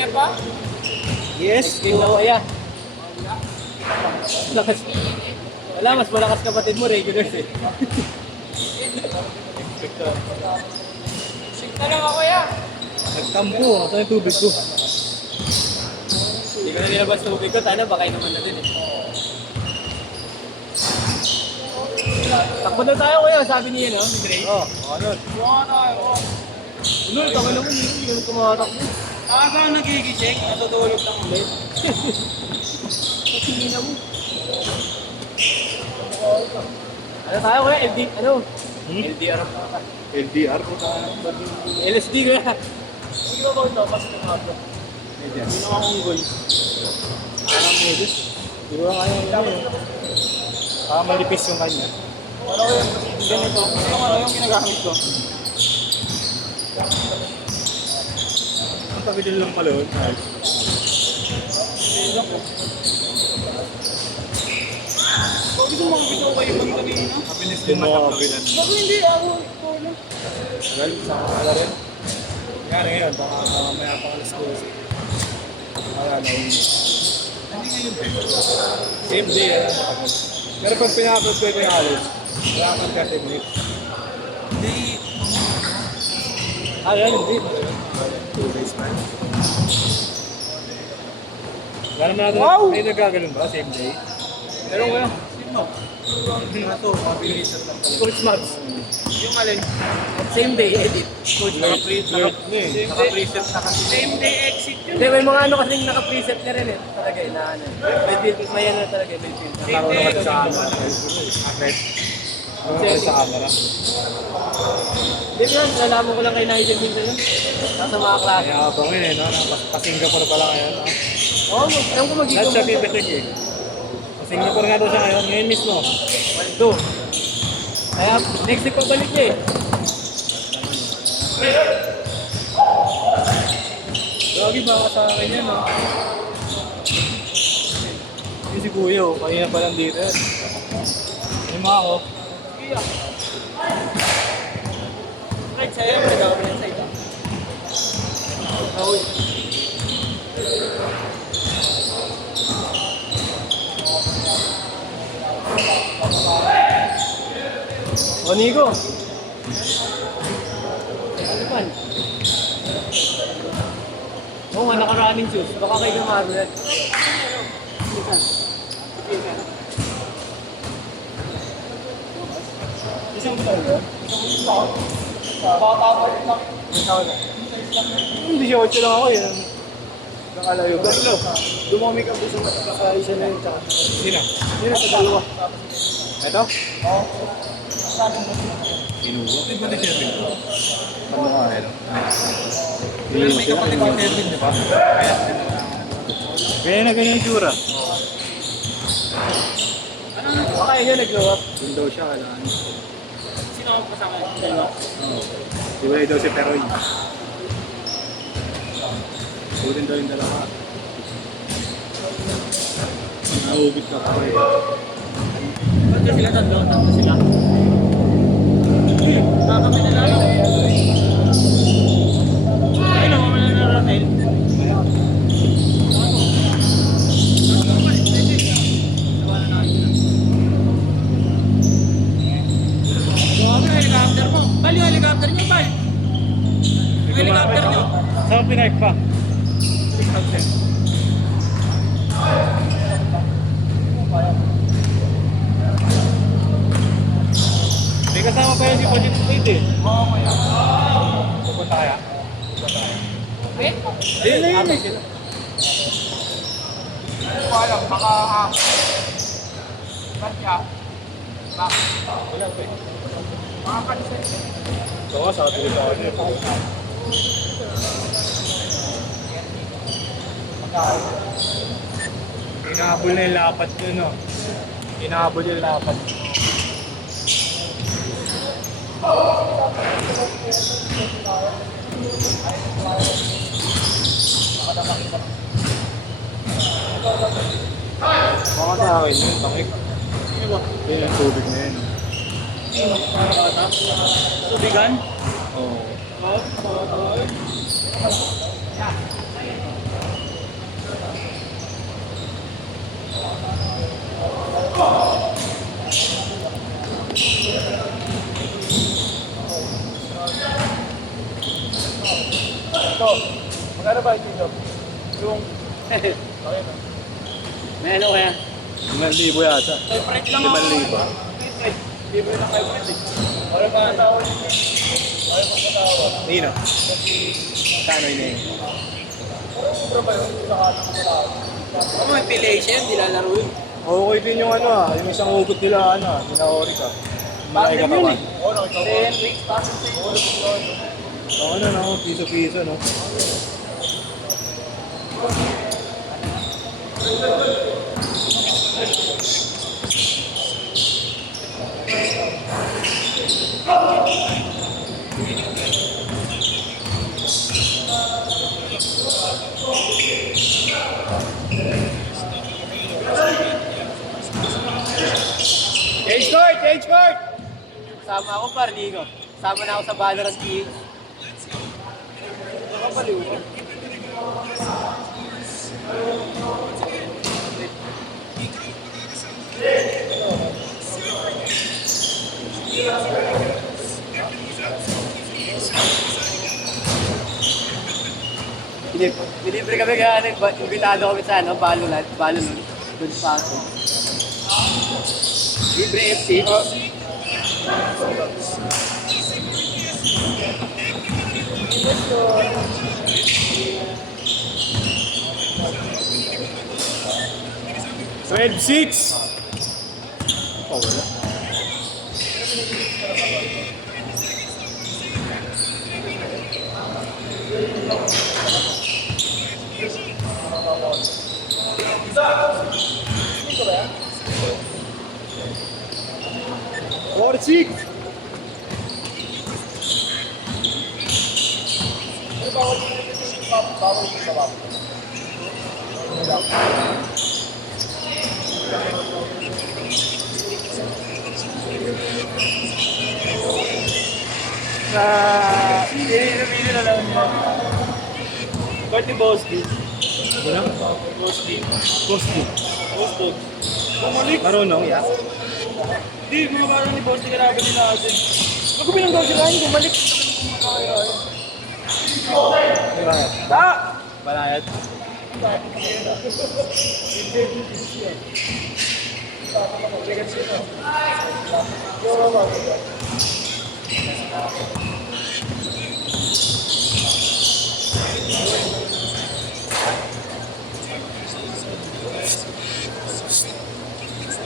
Kaya pa? Yes, king na kaya. Lakas. Wala, mas malakas kapatid mo, regulars eh. Sikta lang ako ya. Nagtampo, ito yung tubig ko. Hindi ko na nilabas tubig ko, tana baka naman natin eh. Takbo na tayo kuya, sabi niya no, ni Dre. Oo, ano? Buwan tayo. Lul, tama lang mo, hindi naman kumatakbo. Aga nagigising, natutulog lang ulit. Hindi na mo. Ano tayo kuya, LDR pa. LDR ko na. LSD kuya. Hindi ba ba ito, pas na ako. Medyan. Hindi naman akong goal. Parang medus. Di ba kaya yun eh. Malipis yung kanya. Wala ko yung ganito. Yung ginagamit ko. Ang pabili lang pala yun. Bakit yung mga bitaw kayo bang kanina? Mabilis din makabilan. Bakit hindi ako? Ikaw lang. Well, sama ka na rin. Yan ngayon, baka mamaya pa alas ko. Kaya nainit. Hindi ngayon eh. Same day yan. Pero pag pinaka-upload ko ito yung alis, wala kang 30 minutes. Hindi. Yan, hindi. 2 days man. Wala naman natin. Wow! May nagkaganon ba? Same day? Meron kuya. Sino? Ito, mabilis lang pala. Coach Max. Yung alin? Same day edit. Wait na eh. Naka-preset na kasi. Same day exit yun. Hindi, may mga ano kasing naka-preset na rin eh. Talaga eh, na ano. May built, may ano talaga, may built. Nakaroon ka sa camera. Agad. Nakaroon sa camera. Hindi ko lang, nalaman ko lang kay Nigel minsan yun. Nasa mga klase. Kaya abang yun eh, no? Pa-Singapore pala ngayon, no? Oo, alam ko Lahat mag-ikaw. siya pipitig eh. Pa-Singapore nga daw siya ngayon, ngayon mismo. Waldo. Kaya next week pabalik niya eh. Lagi baka sa akin yan, no? Yung si Kuya, oh, kanina pa lang dito. Yung mga ako. Right sa'yo, nagawin yan sa ito. Uy. O Nico. Ano man? Oo nga, naka-running shoes. Baka kayo dumaro yan. Isang taon. Bata pa rin lang. Hindi siya 8 lang ako yan. Nakalayo. Carlo, dumami ka po sa isa na yun. Sino? Yun sa dalawa. Ito? Oo. Inuwa. Ito ba na siya rin? Ano nga ito? May kapatid yung Kevin, di ba? Kaya na ganyan yung tsura. Baka yun yung nag-glow up. Yun daw siya, alaan. Sino ang kasama yun? Iwalay daw si Peroy. Surin daw yung dalawa. Nahugit ka pa rin. Ba't ka sila tatlo? Tatlo sila? Kami na lang. Ay, naman na Rafael. Helicopter mo. Bali yung helicopter niyo, Bal. Yung helicopter niyo. Saan pinark pa? May kasama pa yun si Project State eh. Oo, kaya. Pupunta kaya? Eh? Ayun na yun eh. Hindi ko alam, baka ba't ka? Bakit? Wala pa eh. Mga pansin. Ito nga, sa katulad ako niya. Hinahabol na yung lapat yun, no? Hinahabol yung lapat. Baka sa akin yun, tangik. Yun yung tubig na yun. Tubigan? Oo. Ito. Magkano ba dito? Yung... Okay na. May ano kaya? 5,000 yata. Favorite lang ako. 5,000. Libre lang kayo pwede. Ano ba ang tawag? Ano ba ang tawag? Nino. Kano yun eh? Pero ba yun? Ano may PlayStation, di lalaro yun. Okay din yung ano yung isang hugot nila Ori ka. Malaki ka pa ba? Oo, nakita ko. 10 weeks, pasok sa iyo. Oo, piso-piso, no? Change court! Sama ako par, Nico. Sama na ako sa Valorant PH. Nakapaliw ko. Dilibre kami kaya imbitado kami sa Valorant. Doon sa Paso. Libre FC. Red 6! Oh, wala. Or 6! Pinili na lang nila. Ba't ni Boski? Wala? Boski. Costi. Boski. Bumalik. Marunong, yeah. Hindi, mga parang ni Boski karaban nila atin. Ako pinanggaw sila, hindi bumalik. Banayad.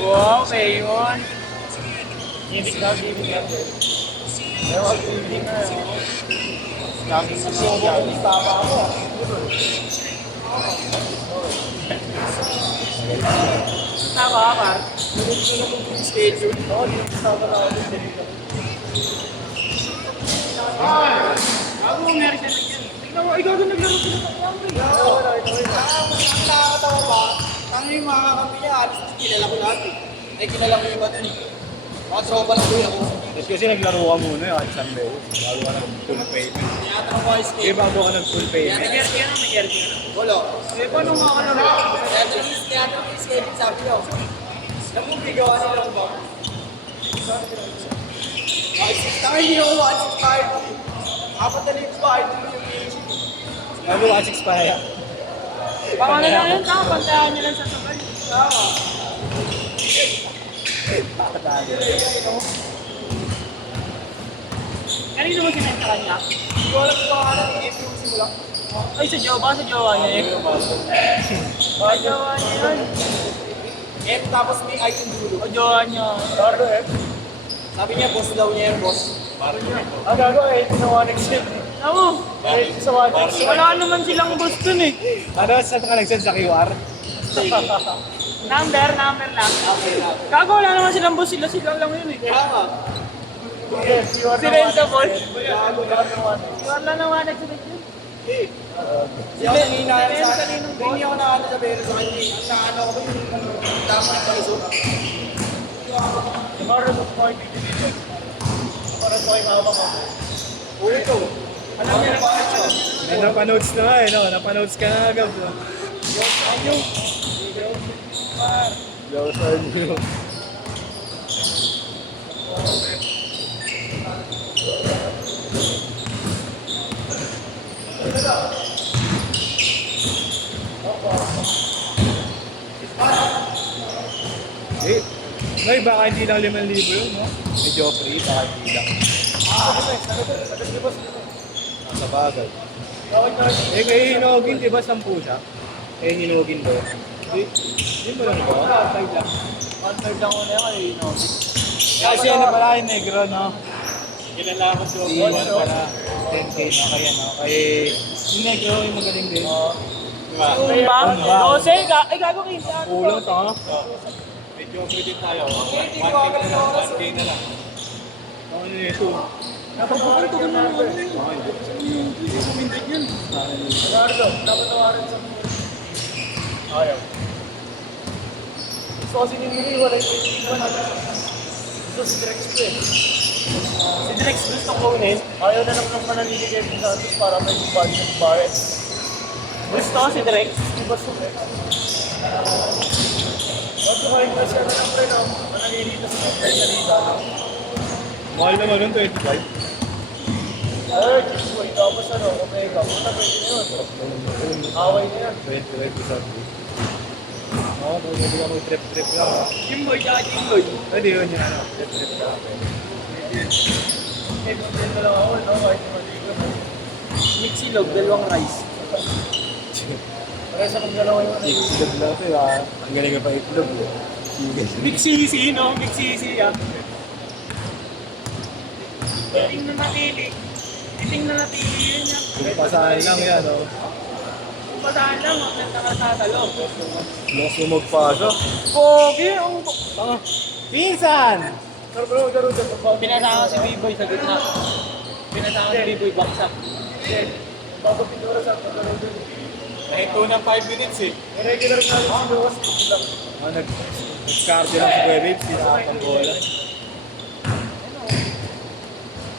Wow, Mayon. Hindi ka hindi ka. Ewan ko hindi ka. Jogging na lang jogging. Tama ako. Tama ka. Schedule. Oo, hindi ko tama na ako. Ako meron siya lang yan. Tignan mo, ikaw doon naglaro sila sa kiyang. Nakakatawa ba? Ano yung mga kakampi niya? Alis na kilala ko lahat eh. Ay, kilala ko yung iba dun eh. Mga tropa lang kuya ko. Kasi naglaro ka muna yung at Sunday. Bago ka nag-full payment. Tinatanong ko ice Eh, bago ka nag-full payment. May year ka na? Wala. Eh, paano nga ka na rin? Tinatanong ko schedule sabi ko. Napubigawa nila ko ba? Taka hindi ako 165. Apat na libo ba? Ito yung PH. Bago 1.6 pa yan. Pangalan lang yun, taka. Pantayan nyo lang sa sabay. Tama. Kanino mo sinenta kanya? Hindi ko alam kung pangalan ni F yung simula. Ay, sa jowa niya eh. Sa jowa niya yun. F tapos may I yung dulo. Sa jowa niya. Bardo eh. Sabi niya, boss daw niya yung boss. Ang gago eh, tinawanig siya. Ano? Eh, sa 1.6. Wala naman silang boss dun eh. Ano, saan ka nag-send sa QR? Number lang. Gago, wala naman silang boss. Sila lang yun eh. Tama. Sila yung sa boss. QR lang naman nagsunod yun. Hindi ako nanginayang sa akin. Hindi ako nakano sa pero sa kanya. Naano ako ba yung tama ng palusot? Tomorrow sa party dito. Para sa kayo mahaba ko. Ulit ko. Alam niya na ba ito? Napanoads na nga eh, no? Napanoads ka na agad. No? Yo, sir, you. Eh, Noy, baka hindi lang 5,000 yun, no? Medyo free, baka hindi lang. Nasa bagay. Eh, kay Hinogin, di ba 10 siya? Eh, Hinogin ko. Hindi mo lang ba? 1.5 lang. 1.5 lang ko na yun, no? Kasi ano pala yung negro, no? Kilala ko to. Si Ano ano? pala? 10K na kaya, no? Kay yung negro, yung magaling din. Diba? Umba? 12? Ay, gago 15. Kulang to, ha? Medyo free din tayo. 1K na lang, 1K na lang. Ano na ito? Napapakita ko na ano yun. Leonardo, dapat tawarin sa mga. Ayaw. Gusto kasi ninili, wala yung iwan natin. Gusto si Drex ko eh. Si Drex gusto ko unin. Ayaw na lang ng mananili kay Santos para may budget Barrett. Gusto ko si Drex. Di ba so eh? Ba't kayo na siya na ng pre na mananili na sa pre na liga? Mahal naman nun, 25. Ay, boy, tapos ano, Omega. Muna pwede na yun. Away na yan. 25 isa. Oo, kung hindi ka mag-trip-trip lang, ha? Jimboy, tsaka Jimboy. Pwede yun yung ano, trip-trip lang. Eh, kung na lang ako, no? Kahit yung maliga mo. Mix silog, dalawang rice. Parang sa kong dalawa yung ano. Itlog lang ito, ha? Ang galing ka pa itlog. Mix sisi, no? Mix sisi, ah. Titing na natili. Titing na natili yun, yan. Kung pasahan lang yan, oh. Basahan lang, ang ganda ka tatalo. Mas sumagpasa. Pogi, ang... Tanga. Pinsan! Daro. Pinasama si B-Boy sa gitna. Pinasama si B-Boy baksak. Papapintura sa pagkakaroon dun. Ito na 5 minutes, eh. Regular na lang si Luwas. Lang. Nag-cardio lang si Kuya Babes, sinakapang bola.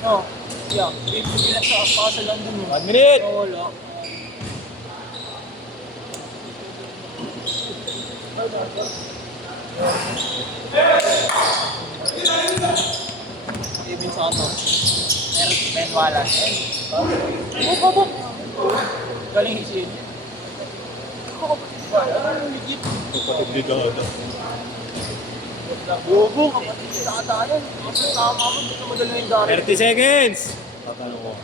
No. Yeah, pinasa lang dun. 1 minute! Wala. Steven Santos. Meron Ben Wallace. Buk. Galing isin. Legit. Obligado. Bobo, kapatid sa katayan. Tama mo, dito madala yung dami. 30 seconds! Tatanong ko.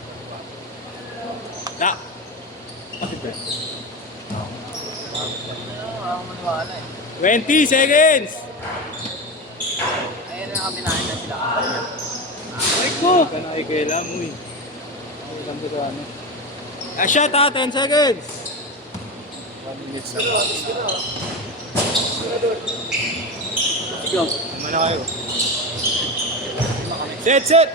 Na! Ako maniwala eh. 20 seconds! Ayun na kami nakita sila. Ay ko! Hindi ka nakikailan mo, eh. Ang ganda sa ano. Shot, ha? 10 seconds! 1 minute na. Sige. Tama na kayo. Set!